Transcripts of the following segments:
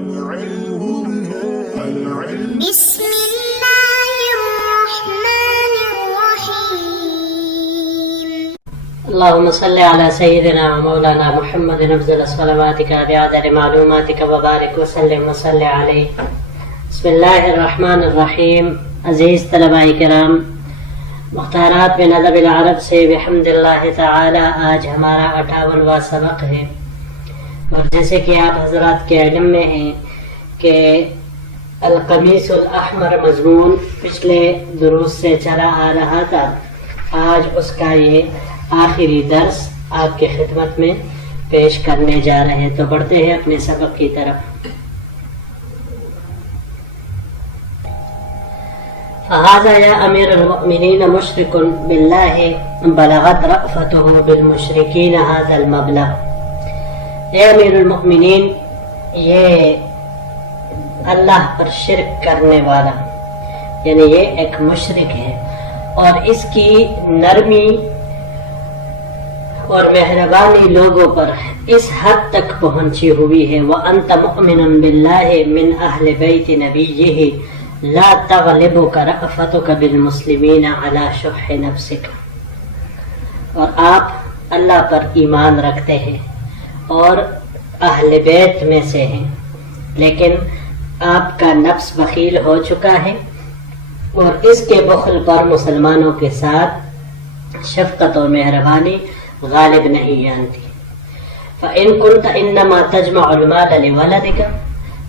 بسم الله الرحمن الرحيم. اللهم صل على سيدنا ومولانا محمد أفضل صلواتك بعدد معلوماتك وبارك وسلم وصل عليه. بسم الله الرحمن الرحیم. عزیز طلباء کرام، مختارات من ادب العرب سے بحمد اللہ تعالی آج ہمارا 58واں سبق ہے، اور جیسے کہ آپ حضرات کے علم میں ہیں کہ القمیص الاحمر مضمون پچھلے دروس سے چلا آ رہا تھا. آج اس کا یہ آخری درس آپ کی خدمت میں پیش کرنے جا رہے ہیں، تو بڑھتے ہیں اپنے سبق کی طرف. فهذا يا امیر المؤمنین مشرک باللہ بلغت رأفته بالمشرکین هذا المبلغ. اے امیر المؤمنین، یہ اللہ پر شرک کرنے والا یعنی یہ ایک مشرک ہے، اور اس کی نرمی اور مہربانی لوگوں پر اس حد تک پہنچی ہوئی ہے. وَأَنْتَ مُؤْمِنٌ بِاللَّهِ مِنْ أَهْلِ بَيْتِ نَبِيِّهِ لا تغلبك رأفتك بالمسلمین علی شح نفسك. اور آپ اللہ پر ایمان رکھتے ہیں اور اہل بیت میں سے ہیں، لیکن آپ کا نفس بخیل ہو چکا ہے اور اس کے بخل پر مسلمانوں کے ساتھ شفقت اور مہربانی غالب نہیں آتی. فإن كنت إنما تجمع المال لولدك،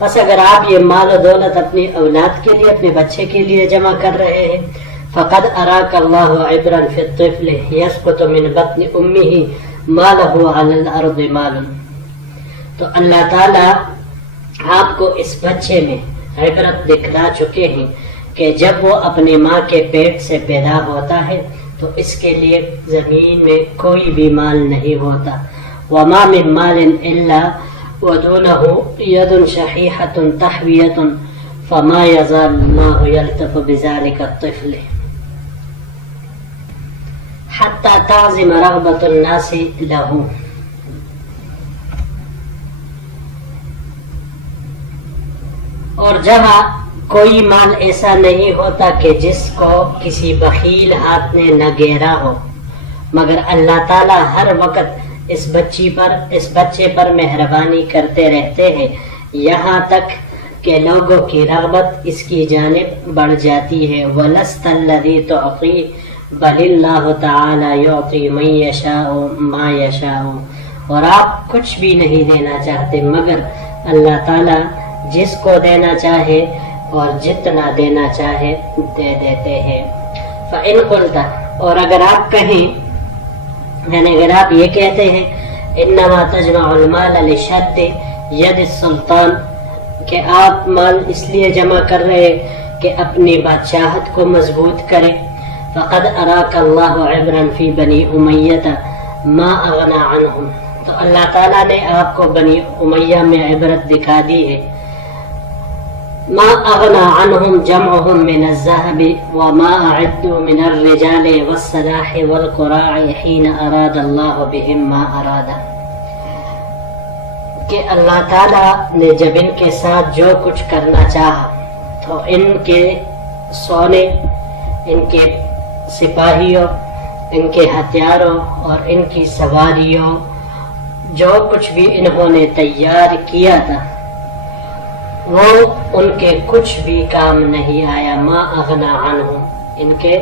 پس اگر آپ یہ مال و دولت اپنی اولاد کے لیے، اپنے بچے کے لیے جمع کر رہے ہیں، فقد اراک اللہ عبرا فی الطفل یسقط من بطن امہ ما له علی الارض مال. تو اللہ تعالی آپ کو اس بچے میں عبرت دکھلا چکے ہیں کہ جب وہ اپنے ماں کے پیٹ سے پیدا ہوتا ہے تو اس کے لیے زمین میں کوئی بھی مال نہیں ہوتا. وما من مال الا ودونه يد شحيحة تحوية فما يزال الله يلطف بذلك الطفل حتى تعظم رغبة الناس له. اور جہاں کوئی مال ایسا نہیں ہوتا کہ جس کو کسی بخیل ہاتھ نے نہ گھیرا ہو، مگر اللہ تعالی ہر وقت اس بچے پر مہربانی کرتے رہتے ہیں، یہاں تک کہ لوگوں کی رغبت اس کی جانب بڑھ جاتی ہے. وَلَسْتَ الَّذِي تُعْطِي بَلِ اللَّهُ تَعَالَى يُعْطِي مَن يَشَاءُ مَا يَشَاءُ. اور آپ کچھ بھی نہیں دینا چاہتے مگر اللہ تعالی جس کو دینا چاہے اور جتنا دینا چاہے دے دیتے ہیں. فَإِن قُلْتَ، اور اگر آپ کہیں، یعنی اگر آپ یہ کہتے ہیں انما تجمع المال لشد ید السلطان، کہ آپ مال اس لیے جمع کر رہے کہ اپنی بادشاہت کو مضبوط کرے، فقد اراک اللہ عبرا فی بنی امیہ ما اغنى عنہم. تو اللہ تعالیٰ نے آپ کو بنی امیہ میں عبرت دکھا دی ہے. ما اغنى عنهم جمعهم من الذهب وما اعدوا من الرجال والسلاح والقراع حين اراد الله بهم ما اراد. کہ اللہ تعالیٰ نے جب ان کے ساتھ جو کچھ کرنا چاہا تو ان کے سونے، ان کے سپاہیوں، ان کے ہتھیاروں اور ان کی سواریوں، جو کچھ بھی انہوں نے تیار کیا تھا وہ ان کے کچھ بھی کام نہیں آیا. ما اغنا عنہم، ان کے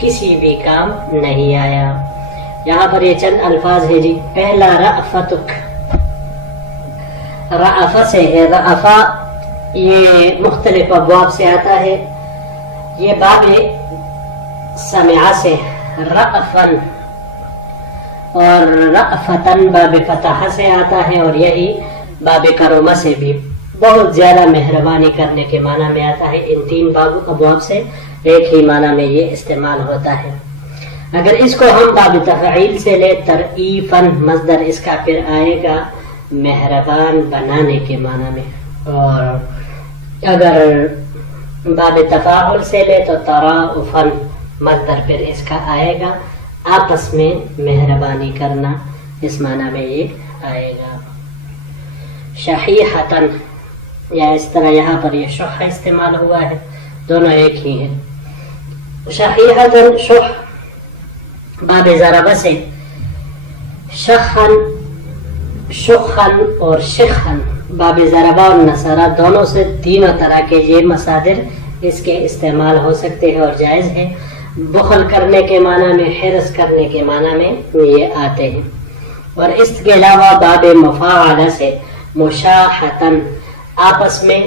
کسی بھی کام نہیں آیا. یہاں پر یہ چند الفاظ ہے جی. پہلا رأفتک، رأفہ سے ہے. رأفہ یہ مختلف ابواب سے آتا ہے. یہ باب سمعہ سے رأفن، اور رأفتن باب فتح سے آتا ہے، اور یہی باب کرمہ سے بھی بہت زیادہ مہربانی کرنے کے معنی میں آتا ہے. ان تین ابواب سے ایک ہی معنی میں یہ استعمال ہوتا ہے. اگر اس کو ہم باب تفعیل سے لے، ترعیفاً مصدر اس کا پھر آئے گا مہربان بنانے کے معنی میں، اور اگر باب تفاعل سے لے تو تراؤفاً مصدر پھر اس کا آئے گا آپس میں مہربانی کرنا، اس معنی میں یہ آئے گا. شحیحتاً یا اس طرح یہاں پر یہ شح استعمال ہوا ہے، دونوں ایک ہی ہیں. شحیحتن شح باب ضربہ سے شخن شخن اور شخن باب ضربہ اور نصرہ دونوں سے تینوں طرح کے یہ مصادر اس کے استعمال ہو سکتے ہیں اور جائز ہے. بخل کرنے کے معنی میں، حرص کرنے کے معنی میں یہ آتے ہیں. اور اس کے علاوہ باب مفاعلہ سے مشاحتن آپس میں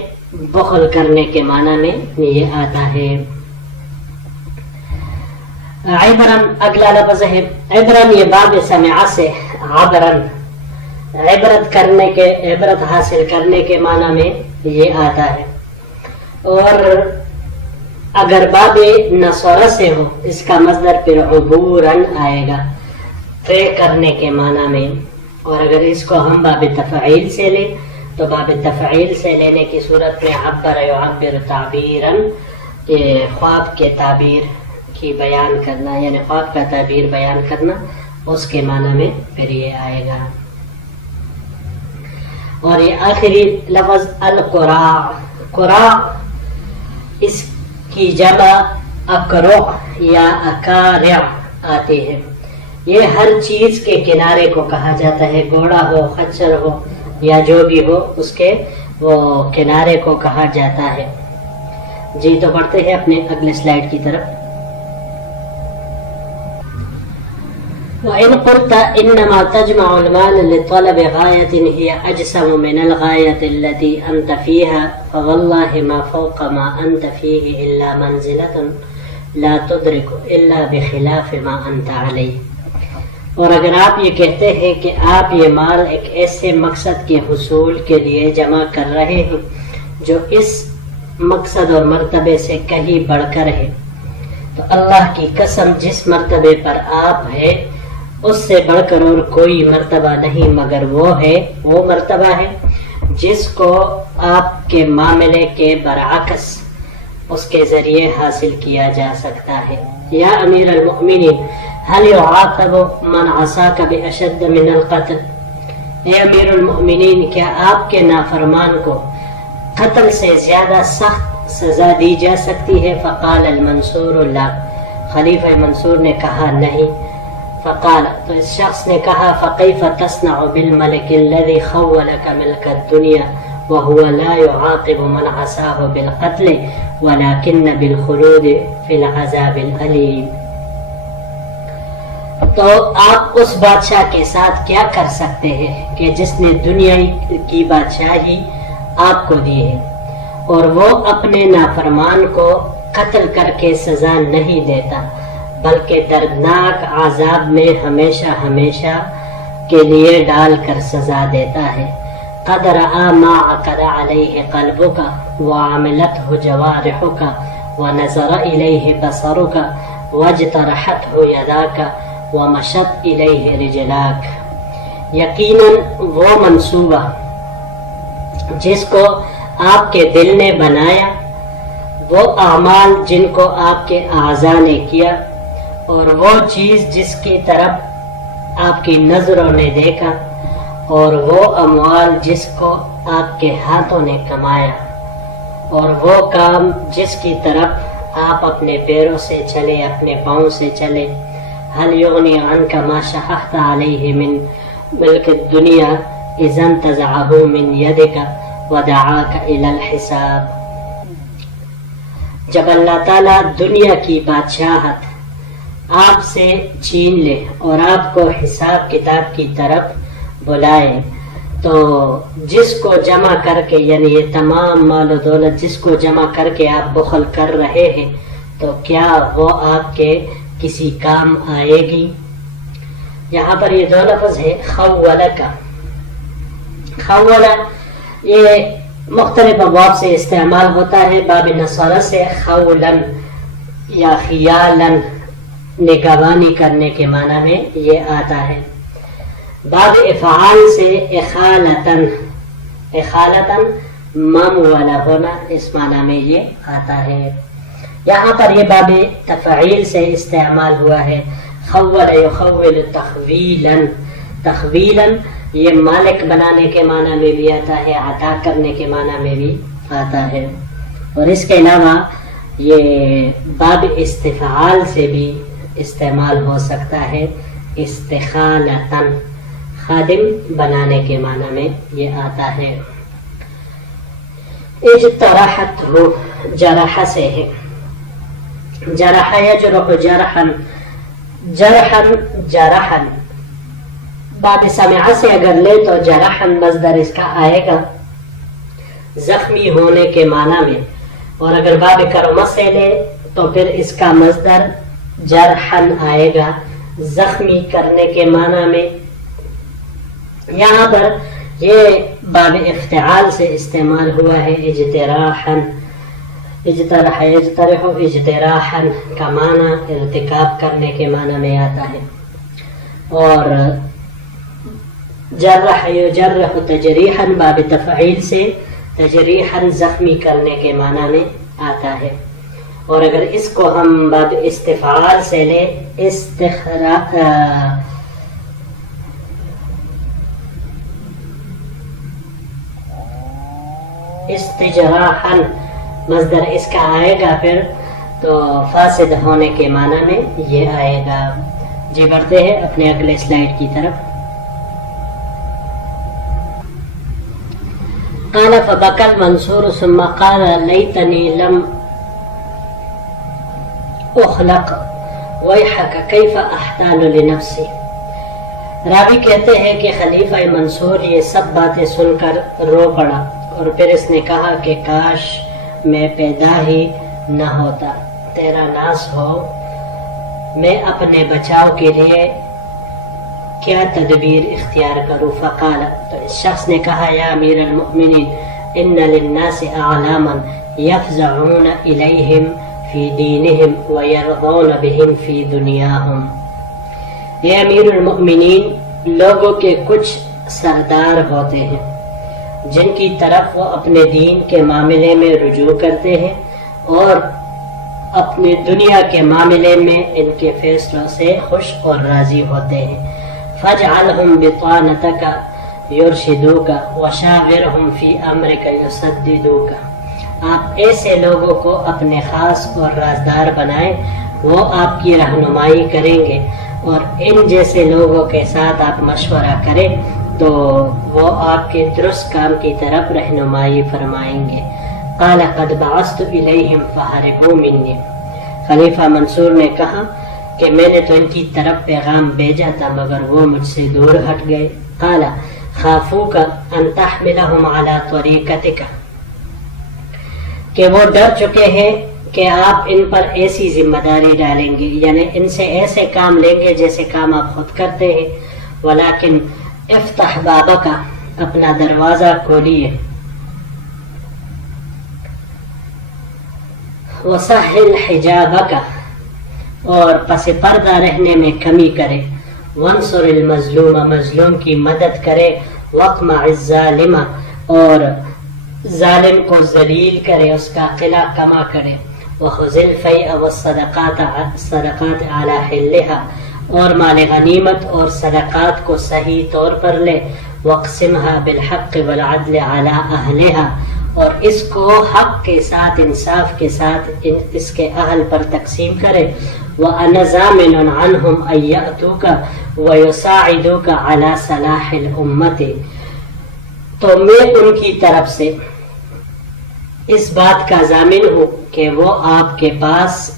بخل کرنے کے معنی میں یہ آتا ہے. عبرن اگلا لفظ ہے عبرن، یہ باب سمع سے عبرن عبرت کرنے کے، عبرت حاصل کرنے کے معنی میں یہ آتا ہے. اور اگر باب نصرہ سے ہو اس کا مصدر پھر عبورن آئے گا، طے کرنے کے معنی میں. اور اگر اس کو ہم باب تفعیل سے لیں تو باب تفعیل سے لینے کی صورت میں عبر یعبر تعبیرن، خواب کے تعبیر کی بیان کرنا، یعنی خواب کا تعبیر بیان کرنا، اس کے معنی میں پھر یہ آئے گا. اور یہ آخری لفظ القراع، قراع اس کی جمع اقرع یا اکارع آتی ہے. یہ ہر چیز کے کنارے کو کہا جاتا ہے، گھوڑا ہو، خچر ہو یا جو بھی ہو، اس کے وہ کنارے کو کہا جاتا ہے. جی تو پڑھتے ہیں اپنے اگلے سلائیڈ کی طرف. وَإِن قُلْتَ إِنَّمَا تَجْمَعُ الْمَالَ لِطَلَبِ غَايَةٍ هِيَ أَجْسَمُ مِنَ الْغَايَةِ الَّتِي أَنْتَ فِيهَا فَوَاللَّهِ مَا فَوْقَ مَا أَنْتَ فِيهِ إِلَّا مَنْزِلَةٌ لَا تُدْرِكُ إِلَّا بِخِلَافِ مَا أَنْتَ عَلَيْهِ. اور اگر آپ یہ کہتے ہیں کہ آپ یہ مال ایک ایسے مقصد کے حصول کے لیے جمع کر رہے ہیں جو اس مقصد اور مرتبے سے کہیں بڑھ کر ہے، تو اللہ کی قسم جس مرتبے پر آپ ہیں اس سے بڑھ کر اور کوئی مرتبہ نہیں، مگر وہ مرتبہ ہے جس کو آپ کے معاملے کے برعکس اس کے ذریعے حاصل کیا جا سکتا ہے. یا امیر المؤمنین هل يعاقب من عصاك بأشد من القتل؟ اے امیر المؤمنین، کیا آپ کے نافرمان کو قتل سے زیادہ سخت سزا دی جا سکتی ہے؟ فقال المنصور لا، خلیفہ منصور نے کہا نہیں. فقال، تو اس شخص نے کہا فَقَيْفَ تَصْنَعُ بِالْمَلِكِ الَّذِي خَوَّلَكَ مِلْكَ الدُّنْيَا وَهُوَ لَا يُعَاقِبُ مَنْ عَصَاهُ بِالْقَتْلِ وَلَكِنَّ بِالْخُلُودِ فِي الْعَذَابِ الْأَلِيمِ. تو آپ اس بادشاہ کے ساتھ کیا کر سکتے ہیں کہ جس نے دنیا کی بادشاہی آپ کو دی ہے، اور وہ اپنے نافرمان کو قتل کر کے سزا نہیں دیتا بلکہ دردناک عذاب میں ہمیشہ ہمیشہ کے لیے ڈال کر سزا دیتا ہے. قد رأى ما عقد عليه قلبك وعملته جوارحك ونظر إليه بصرك واجترحته يداك ومشت إليه رجلاك. یقیناً وہ منصوبہ جس کو آپ کے دل نے بنایا، وہ اعمال جن کو آپ کے اعضاء نے کیا، اور وہ چیز جس کی طرف آپ کی نظروں نے دیکھا، اور وہ اموال جس کو آپ کے ہاتھوں نے کمایا، اور وہ کام جس کی طرف آپ اپنے پیروں سے چلے، اپنے پاؤں سے چلے. هل یغنی عنک ما شححت علیہ من ملک الدنیا اذا انتزعه من یدک ودعاک الی الحساب. جب اللہ تعالیٰ دنیا کی بادشاہت آپ سے چھین لے اور آپ کو حساب کتاب کی طرف بلائے، تو جس کو جمع کر کے، یعنی یہ تمام مال و دولت جس کو جمع کر کے آپ بخل کر رہے ہیں، تو کیا وہ آپ کے کسی کام آئے گی؟ یہاں پر یہ دو لفظ ہے خولہ کا. خولہ یہ مختلف ابواب سے استعمال ہوتا ہے. باب نصرہ سے خولن یا خیالن نگہبانی کرنے کے معنی میں یہ آتا ہے. باب افعال سے اخالتن، اخالتن مم والا ہونا، اس معنی میں یہ آتا ہے. یہاں پر یہ باب تفعیل سے استعمال ہوا ہے. خول یخول تخویلا، تخویلا یہ مالک بنانے کے معنی میں بھی آتا ہے، عطا کرنے کے معنی میں بھی آتا ہے، اور اس کے علاوہ یہ باب استفعال سے بھی استعمال ہو سکتا ہے، استخالتاً، خادم بنانے کے معنی میں یہ آتا ہے۔ اجترحت ہو جرح سے ہے، جرح یجرح جرحا، جرحا جرحا، باب سمع سے اگر لے تو جرحا مصدر اس کا آئے گا زخمی ہونے کے معنی میں، اور اگر باب کرم سے لے تو پھر اس کا مصدر جرحا آئے گا زخمی کرنے کے معنی میں۔ یہاں پر یہ باب افتعال سے استعمال ہوا ہے، اجتراحا، اجترح یجترح اجتراحا کا معنی ارتکاب کرنے کے معنی میں آتا ہے، اور جرح یجرح تجریحا باب تفعیل سے تجریحا زخمی کرنے کے معنی میں آتا ہے، اور اگر اس کو ہم باب استفعال سے لیں استجراحا مصدر اس کا آئے گا پھر تو فاسد ہونے کے معنی میں یہ آئے گا۔ جی بڑھتے ہیں اپنے اگلے سلائیڈ کی طرف۔ قال فبكى المنصور ثم قال ليتني لم اخلق ويحك كيف احتال لنفسي۔ راوی کہتے ہیں کہ خلیفہ منصور یہ سب باتیں سن کر رو پڑا، اور پھر اس نے کہا کہ کاش میں پیدا ہی نہ ہوتا، تیرا ناس ہو، میں اپنے بچاؤ کے لیے کیا تدبیر اختیار کروں۔ فقال، تو اس شخص نے کہا، یا امیر المؤمنین ان للناس اعلاما یفزعون الیہم فی دینہم ویرضون بہم فی دنیاہم۔ یہ امیر المؤمنین لوگوں کے کچھ سردار ہوتے ہیں جن کی طرف وہ اپنے دین کے معاملے میں رجوع کرتے ہیں اور اپنی دنیا کے معاملے میں ان کے فیصلوں سے خوش اور راضی ہوتے ہیں۔ فاجعلہم بطانتک یرشدوک وشاورہم فی امرک یسددوک۔ آپ ایسے لوگوں کو اپنے خاص اور رازدار بنائیں، وہ آپ کی رہنمائی کریں گے، اور ان جیسے لوگوں کے ساتھ آپ مشورہ کریں تو وہ آپ کے درست کام کی طرف رہنمائی فرمائیں گے۔ قال قد بعثت الیہم فہربوا منی۔ خلیفہ منصور نے کہا کہ میں نے تو ان کی طرف پیغام بھیجا تھا مگر وہ مجھ سے دور ہٹ گئے۔ قال خافوک ان تحملہم علی طریقتک، کہ وہ ڈر چکے ہیں کہ آپ ان پر ایسی ذمہ داری ڈالیں گے، یعنی ان سے ایسے کام لیں گے جیسے کام آپ خود کرتے ہیں۔ ولیکن افتح بابک، اپنا دروازہ کھولیے، وسہل حجابک، اور پس پردہ رہنے میں کمی کرے، وانصر المظلوم، مظلوم کی مدد کرے، واقمع الظالم، اور ظالم کو ذلیل کرے، اس کا قلع کما کرے، وخذ الفیء والصدقات علی حلها، اور مال غنیمت اور صدقات کو صحیح طور پر لے، واقسمها بالحق والعدل علی اہلها، اور اس کو حق کے ساتھ انصاف کے ساتھ اس کے اہل پر تقسیم کرے، وَأَنَا ضَامِنٌ عَنْهُمْ أَن يَأْتُوكَ وَيُسَاعِدُوكَ عَلَى صَلَاحِ الْأُمَّةِ، تو میں ان کی طرف سے اس بات کا ضامن ہوں کہ وہ آپ کے پاس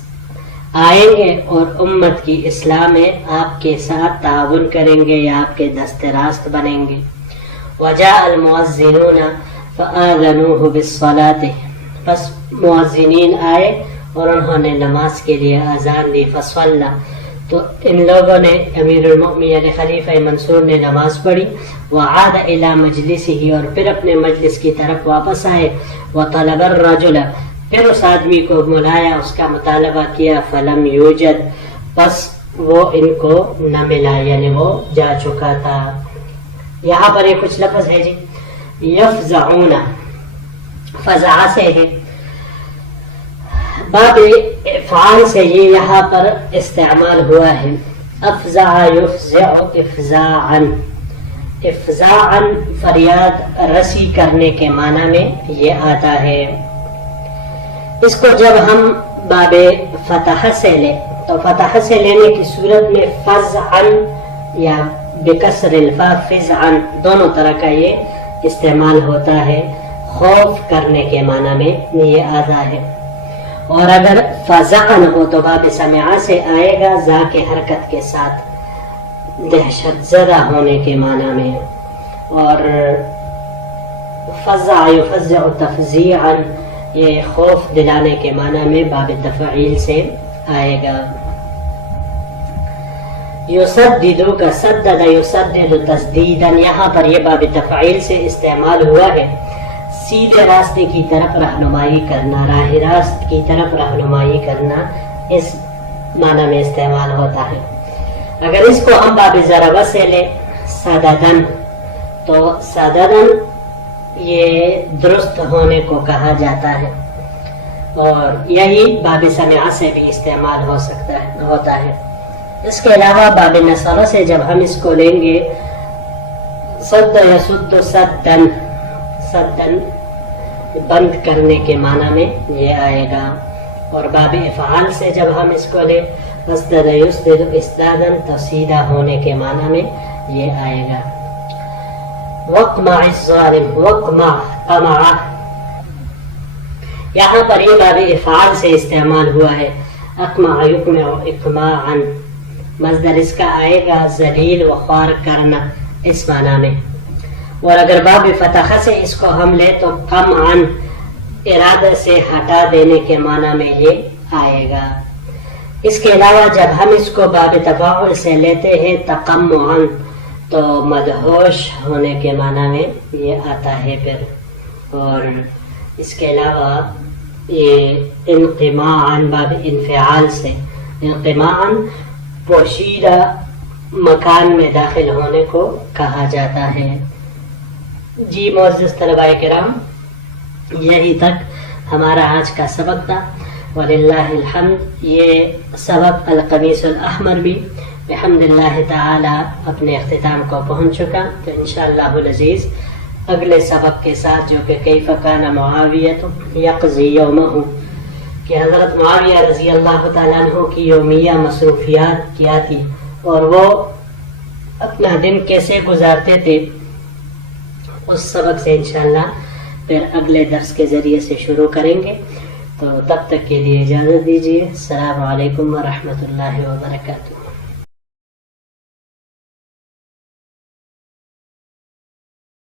آئیں گے اور امت کی اصلاح میں آپ کے ساتھ تعاون کریں گے یا آپ کے دست راست بنیں گے۔ وجاء المؤذنون فآذنوه بالصلاة، پس مؤذنین آئے اور انہوں نے نماز کے لیے اذان دی، فصلى، تو ان لوگوں نے امیر المؤمنین خلیفہ منصور نے نماز پڑھی، وعاد الى مجلسه، اور پھر اپنے مجلس کی طرف واپس آئے، وطلب الرجل، پھر اس آدمی کو بلایا، اس کا مطالبہ کیا، فلم یوجد، پس وہ ان کو نہ ملا، یعنی وہ جا چکا تھا۔ یہاں پر یہ کچھ لفظ ہے جی، یفزعون، فزع سے ہے، باب افعال سے یہ یہاں پر استعمال ہوا ہے، افزع یفزع افزاعا، افزاعن فریاد رسی کرنے کے معنی میں یہ آتا ہے. اس کو جب ہم باب فتح سے لیں تو فتح سے لینے کی صورت میں فزعن یا بکسر الفا فزعن دونوں طرح کا یہ استعمال ہوتا ہے. خوف کرنے کے معنی میں یہ آتا ہے. اور اگر فزعن ہو تو باب سمعہ سے آئے گا زا کے حرکت کے ساتھ دہشت زدہ ہونے کے معنی میں. اور فزع یفزع تفزیعا یہ خوف دلانے کے معنی میں باب تفعیل سے آئے گا. یسددو کا سدد یسدد تسدیدا یہاں پر یہ باب تفعیل سے استعمال ہوا ہے. سیدھے راستے کی طرف رہنمائی کرنا، راہ راست کی طرف رہنمائی کرنا اس معنی میں استعمال ہوتا ہے. اگر اس کو ہم باب ضربہ سے لیں سددن تو سددن یہ درست ہونے کو کہا جاتا ہے. اور یہی باب سمعہ سے بھی استعمال ہوتا ہے. اس کے علاوہ باب نصرہ سے جب ہم اس کو لیں گے صد یصد صدن صدن بند کرنے کے معنی میں یہ آئے گا. اور باب افعال سے جب ہم اس کو لیں اسدد یسدد اسدادن تو سیدھا ہونے کے معنی میں یہ آئے گا. وقمع الظالم وقمع قمع یہاں پر یہ باب افعال سے استعمال ہوا ہے. اقمع یقمع اقماعا مصدر اس کا آئے گا ذلیل و خوار کرنا اس معنی میں. اور اگر باب فتح سے اس کو ہم لیں تو قمعا ارادہ سے ہٹا دینے کے معنی میں یہ آئے گا. اس کے علاوہ جب ہم اس کو باب تفاعل سے لیتے ہیں تقمعا تو مدہوش ہونے کے معنی میں یہ آتا ہے پھر. اور اس کے علاوہ یہ انقماعا باب انفعال سے انقماعا پوشیدہ مکان میں داخل ہونے کو کہا جاتا ہے. جی معزز طلباء کرام، یہی تک ہمارا آج کا سبق تھا. وللہ الحمد یہ سبق القمیص الاحمر بھی بحمد اللہ تعالی اپنے اختتام کو پہنچ چکا. تو انشاءاللہ العزیز اگلے سبق کے ساتھ جو کہ کیف کان معاویہ یقضی یومہ کہ حضرت معاویہ رضی اللہ تعالیٰ عنہ کی یومیہ مصروفیات کیا تھی اور وہ اپنا دن کیسے گزارتے تھے، اس سبق سے انشاءاللہ پھر اگلے درس کے ذریعے سے شروع کریں گے. تو تب تک کے لیے اجازت دیجیے. السلام علیکم ورحمۃ اللہ وبرکاتہ.